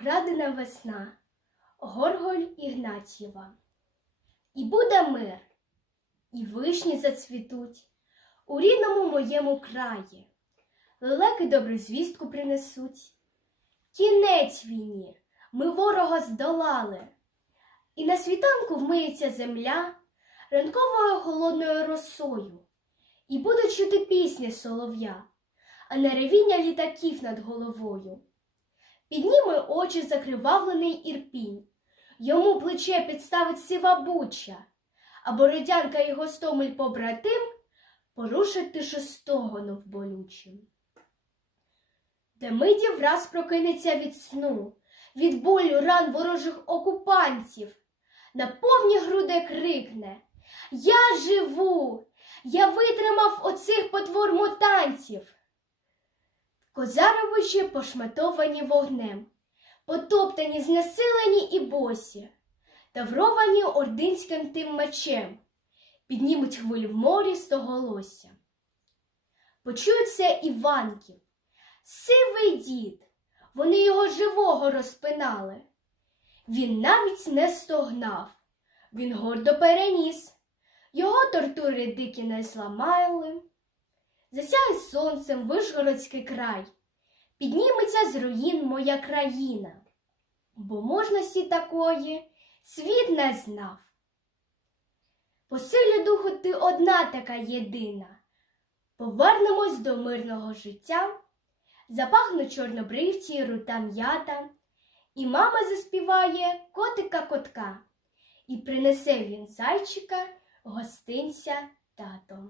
Украдена весна, Горголь Ігнатьєва. І буде мир, і вишні зацвітуть у рідному моєму краї, лелеки добру звістку принесуть. Кінець війні, ми ворога здолали, і на світанку вмиється земля ранковою холодною росою, і буде чути пісні солов'я, а не ревіння літаків над головою. Підніме очі закривавлений ірпінь, йому плече підставить сива буча, а бородянка і гостомель побратим порушить тишу стогону болючим. Демидів враз прокинеться від сну, від болю ран ворожих окупантів, на повні груди крикне Я живу! Я витримав оцих потвор мутантів. Козаровичі пошматовані вогнем, потоптані, знесилені і босі, тавровані ординським тим мечем, піднімуть хвиль в морі стоголосся. Почується Іванків, сивий дід, вони його живого розпинали. Він навіть не стогнав, він гордо переніс, його тортури дикі не зламали. Засяє сонцем Вишгородський край, підніметься з руїн моя країна, бо можності такої світ не знав. По силі духу ти одна така єдина. Повернемось до мирного життя, запахнуть чорнобривці рута м'ята, і мама заспіває котика котка, і принесе він зайчика гостинця татом.